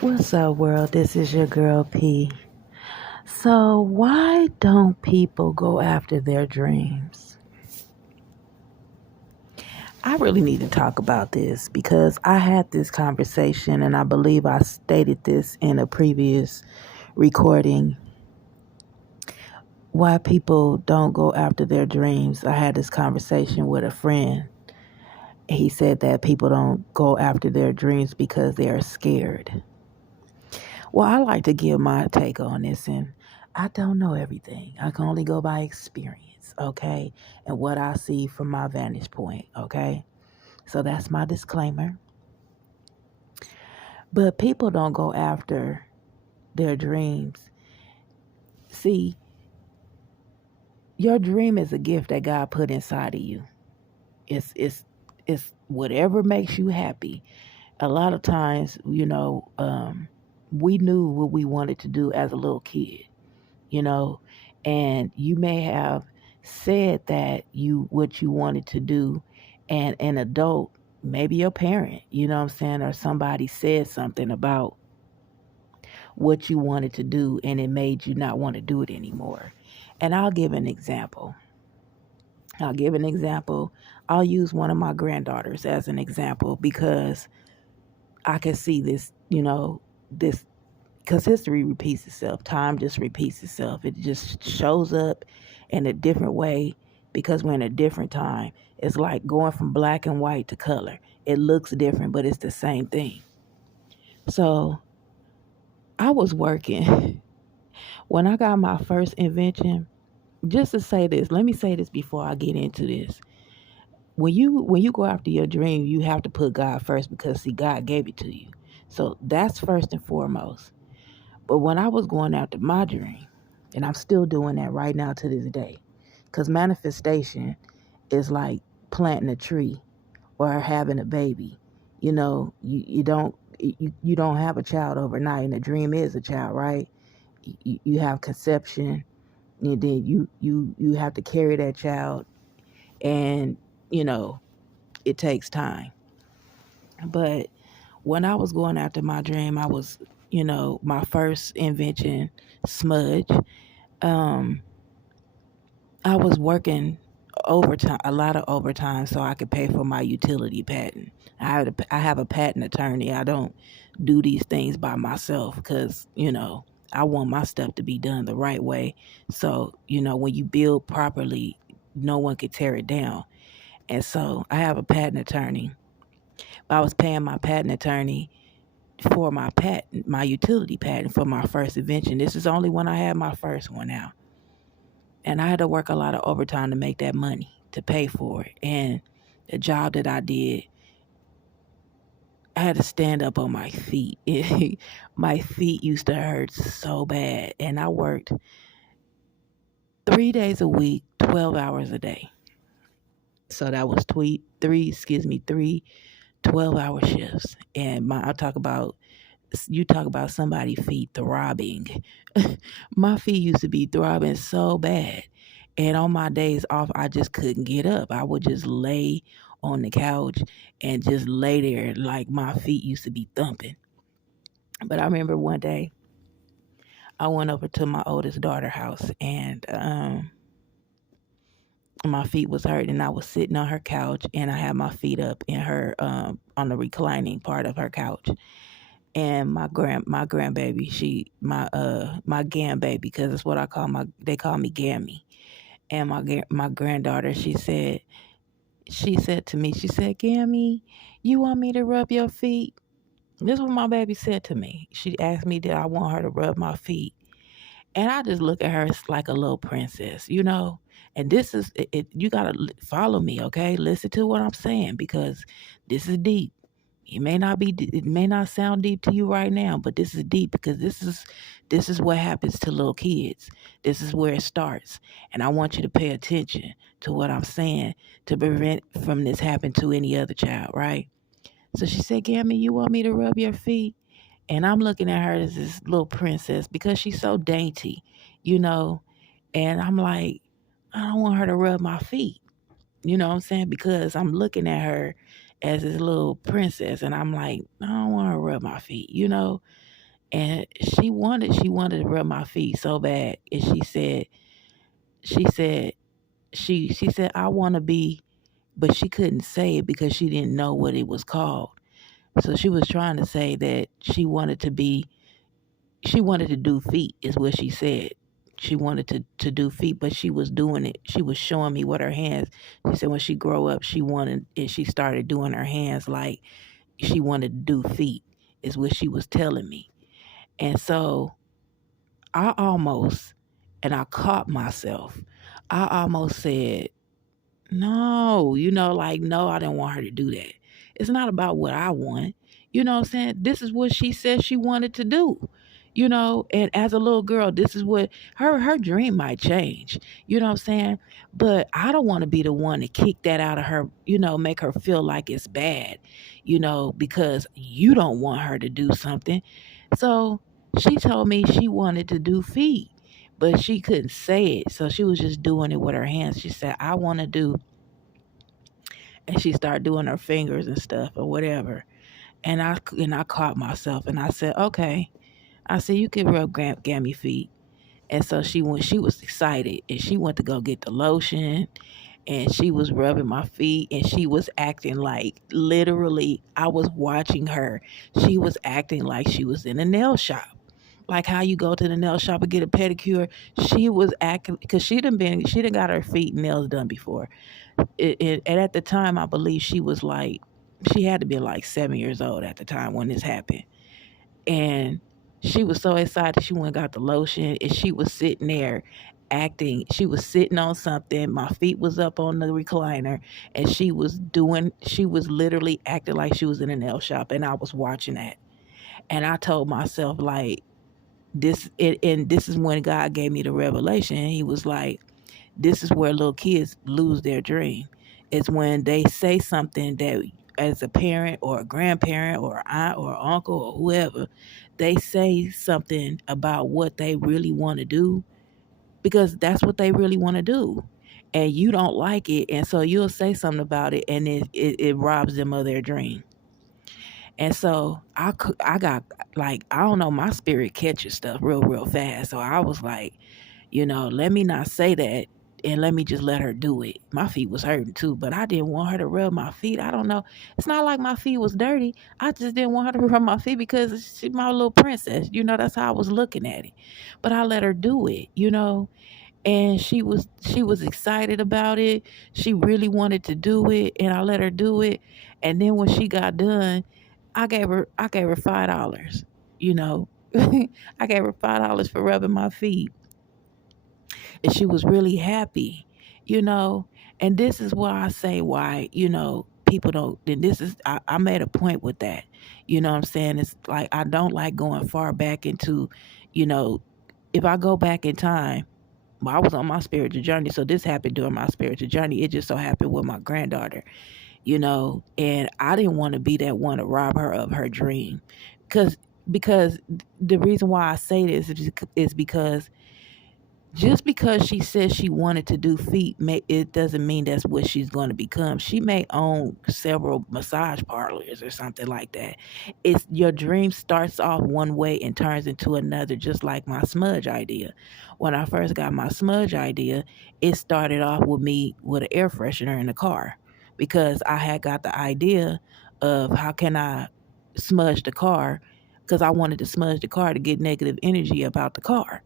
What's up, world? This is your girl P. So, why don't people go after their dreams? I really need to talk about this because I had this conversation and I believe I stated this in a previous recording. Why people don't go after their dreams. I had this conversation with a friend. He said that people don't go after their dreams because they are scared. Well, I like to give my take on this, and I don't know everything. I can only go by experience, okay? And what I see from my vantage point, okay? So that's my disclaimer. But people don't go after their dreams. See, your dream is a gift that God put inside of you. It's whatever makes you happy. A lot of times, we knew what we wanted to do as a little kid, you know, and you may have said that you what you wanted to do, and an adult, maybe your parent, you know what I'm saying, or somebody said something about what you wanted to do and it made you not want to do it anymore. And I'll give an example. I'll give an example. I'll use one of my granddaughters as an example because I can see this, this because history repeats itself. Time just repeats itself. It just shows up in a different way because we're in a different time. It's like going from black and white to color. It looks different, but it's the same thing. So I was working when I got my first invention. Just to say this, let me say this before I get into this. When you go after your dream, you have to put God first because see, God gave it to you. So that's first and foremost. But when I was going after my dream, and I'm still doing that right now to this day, because manifestation is like planting a tree or having a baby. You don't have a child overnight, and a dream is a child, right? You have conception, and then you have to carry that child, and you know it takes time. But when I was going after my dream, I was, my first invention, smudge. Um, I was working overtime, a lot of overtime, so I could pay for my utility patent. I have a patent attorney. I don't do these things by myself because I want my stuff to be done the right way. So when you build properly, no one could tear it down. And so I have a patent attorney. I was paying my patent attorney for my patent, my utility patent for my first invention. This is only when I had my first one out. And I had to work a lot of overtime to make that money to pay for it. And the job that I did, I had to stand up on my feet. My feet used to hurt so bad. And I worked 3 days a week, 12 hours a day. So that was three 12-hour shifts. And you talk about somebody's feet throbbing. My feet used to be throbbing so bad. And on my days off, I just couldn't get up. I would just lay on the couch and just lay there like my feet used to be thumping. But I remember one day I went over to my oldest daughter's house and my feet was hurting. And I was sitting on her couch and I had my feet up in her on the reclining part of her couch. And my grandbaby, my Gam baby, because it's what I call they call me Gammy. And my granddaughter, she said to me, she said, Gammy, you want me to rub your feet? This is what my baby said to me. She asked me, did I want her to rub my feet? And I just look at her as like a little princess, you know? And this is it, you got to follow me, okay? Listen to what I'm saying because this is deep. It may not sound deep to you right now, but this is deep because this is what happens to little kids. This is where it starts. And I want you to pay attention to what I'm saying to prevent from this happening to any other child, right? So she said, Gammy, you want me to rub your feet? And I'm looking at her as this little princess because she's so dainty, you know. And I'm like, I don't want her to rub my feet. You know what I'm saying? Because I'm looking at her as this little princess. And I'm like, I don't want to rub my feet, you know? And she wanted to rub my feet so bad. And she said, she said, I want to be, but she couldn't say it because she didn't know what it was called. So she was trying to say that she wanted to do feet, is what she said. She wanted to do feet, but she was doing it. She was showing me what her hands. She said when she grow up, she wanted, and she started doing her hands like she wanted to do feet, is what she was telling me. And so I almost, and I caught myself. I almost said, no, like, no, I didn't want her to do that. It's not about what I want. You know what I'm saying? This is what she said she wanted to do. And as a little girl, this is what her dream might change. You know what I'm saying? But I don't want to be the one to kick that out of her, make her feel like it's bad, because you don't want her to do something. So she told me she wanted to do feet, but she couldn't say it. So she was just doing it with her hands. She said, I want to do, and she started doing her fingers and stuff or whatever. And I caught myself and I said, okay. I said, you can rub Gammy feet. And so she was excited and she went to go get the lotion and she was rubbing my feet and she was acting like, literally, I was watching her. She was acting like she was in a nail shop. Like how you go to the nail shop and get a pedicure. She was acting, because she done got her feet and nails done before. And at the time, I believe she had to be like 7 years old at the time when this happened. And she was so excited. She went and got the lotion and she was sitting there acting. She was sitting on something. My feet was up on the recliner and she was literally acting like she was in a nail shop. And I was watching that. And I told myself, like, and this is when God gave me the revelation. He was like, this is where little kids lose their dream. It's when they say something that, as a parent or a grandparent or aunt or uncle or whoever, they say something about what they really want to do, because that's what they really want to do. And you don't like it. And so you'll say something about it and it robs them of their dream. And so I got, like, I don't know, my spirit catches stuff real, real fast. So I was like, let me not say that and let me just let her do it. My feet was hurting too, but I didn't want her to rub my feet. I don't know. It's not like my feet was dirty. I just didn't want her to rub my feet because she's my little princess. That's how I was looking at it. But I let her do it. And she was excited about it. She really wanted to do it and I let her do it. And then when she got done, I gave her $5. You know. I gave her $5 for rubbing my feet and she was really happy, you know. And this is why I say why, people don't. Then this is I made a point with that. You know what I'm saying? It's like I don't like going far back into, you know, if I go back in time. Well, I was on my spiritual journey, so this happened during my spiritual journey. It just so happened with my granddaughter, and I didn't want to be that one to rob her of her dream, because the reason why I say this is because just because she says she wanted to do feet, it doesn't mean that's what she's going to become. She may own several massage parlors or something like that. It's your dream starts off one way and turns into another, just like my smudge idea. When I first got my smudge idea, it started off with me with an air freshener in the car because I had got the idea of how can I smudge the car, because I wanted to smudge the car to get negative energy about the car.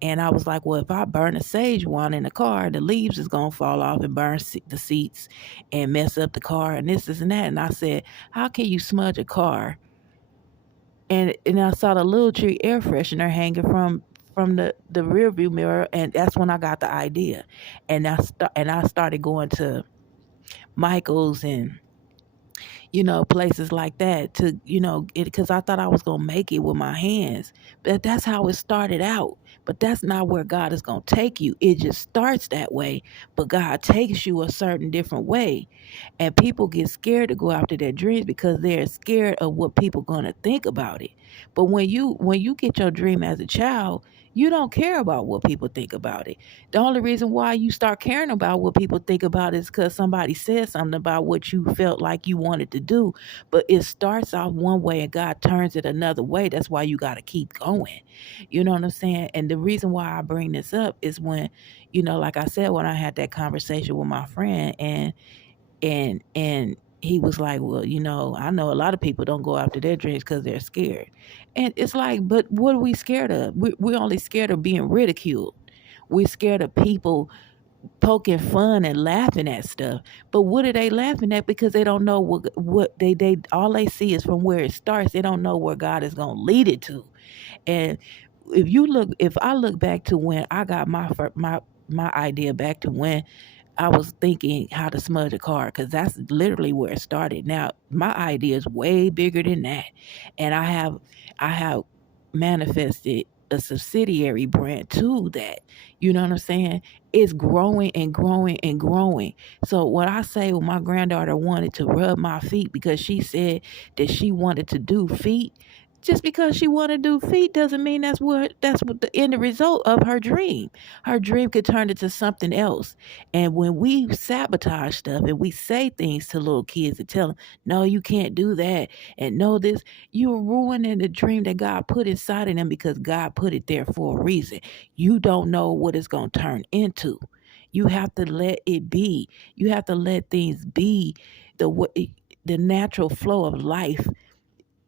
And I was like, well, if I burn a sage wand in the car, the leaves is going to fall off and burn the seats and mess up the car and this and that. And I said, how can you smudge a car? And I saw the little tree air freshener hanging from the rear view mirror. And that's when I got the idea. And I started going to Michael's and places like that to, because I thought I was going to make it with my hands. But that's how it started out. But that's not where God is going to take you. It just starts that way, but God takes you a certain different way. And people get scared to go after their dreams because they're scared of what people going to think about it. But when you get your dream as a child, you don't care about what people think about it. The only reason why you start caring about what people think about it is because somebody said something about what you felt like you wanted to do. But it starts off one way and God turns it another way. That's why you got to keep going. You know what I'm saying? And the reason why I bring this up is when, like I said, when I had that conversation with my friend, and he was like, well, I know a lot of people don't go after their dreams because they're scared. And it's like, but what are we scared of? We're only scared of being ridiculed. We're scared of people poking fun and laughing at stuff. But what are they laughing at? Because they don't know what they all they see is from where it starts. They don't know where God is going to lead it to. And if I look back to when I got my idea, back to when I was thinking how to smudge a car, because that's literally where it started. Now my idea is way bigger than that, and I have manifested a subsidiary brand to that. You know what I'm saying? It's growing and growing and growing. So what I say, when my granddaughter wanted to rub my feet because she said that she wanted to do feet, just because she wanted to do feet doesn't mean that's what the end result of her dream. Her dream could turn into something else. And when we sabotage stuff and we say things to little kids and tell them, no, you can't do that, and no, this, you're ruining the dream that God put inside of them, because God put it there for a reason. You don't know what it's going to turn into. You have to let it be. You have to let things be the natural flow of life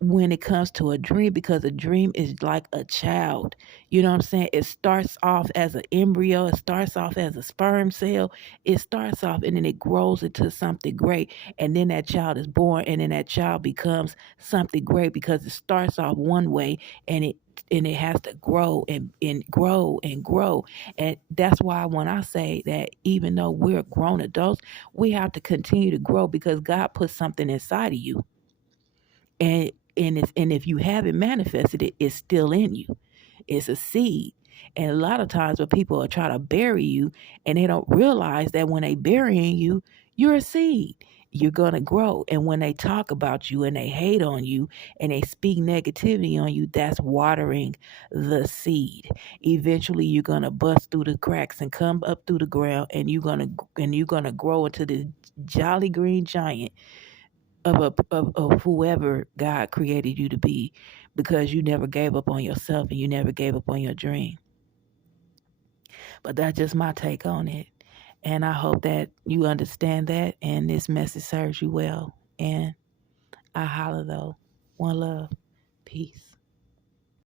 when it comes to a dream, because a dream is like a child. You know what I'm saying? It starts off as an embryo, it starts off as a sperm cell, it starts off and then it grows into something great. And then that child is born, and then that child becomes something great because it starts off one way, and it has to grow and grow and grow. And that's why when I say that, even though we're grown adults, we have to continue to grow, because God put something inside of you, and if you haven't manifested it, it's still in you. It's a seed. And a lot of times when people are trying to bury you, and they don't realize that when they burying you, you're a seed. You're gonna grow. And when they talk about you and they hate on you and they speak negativity on you, that's watering the seed. Eventually you're gonna bust through the cracks and come up through the ground, and you're gonna grow into this jolly green giant of whoever God created you to be, because you never gave up on yourself and you never gave up on your dream. But that's just my take on it. And I hope that you understand that and this message serves you well. And I holla though. One love. Peace.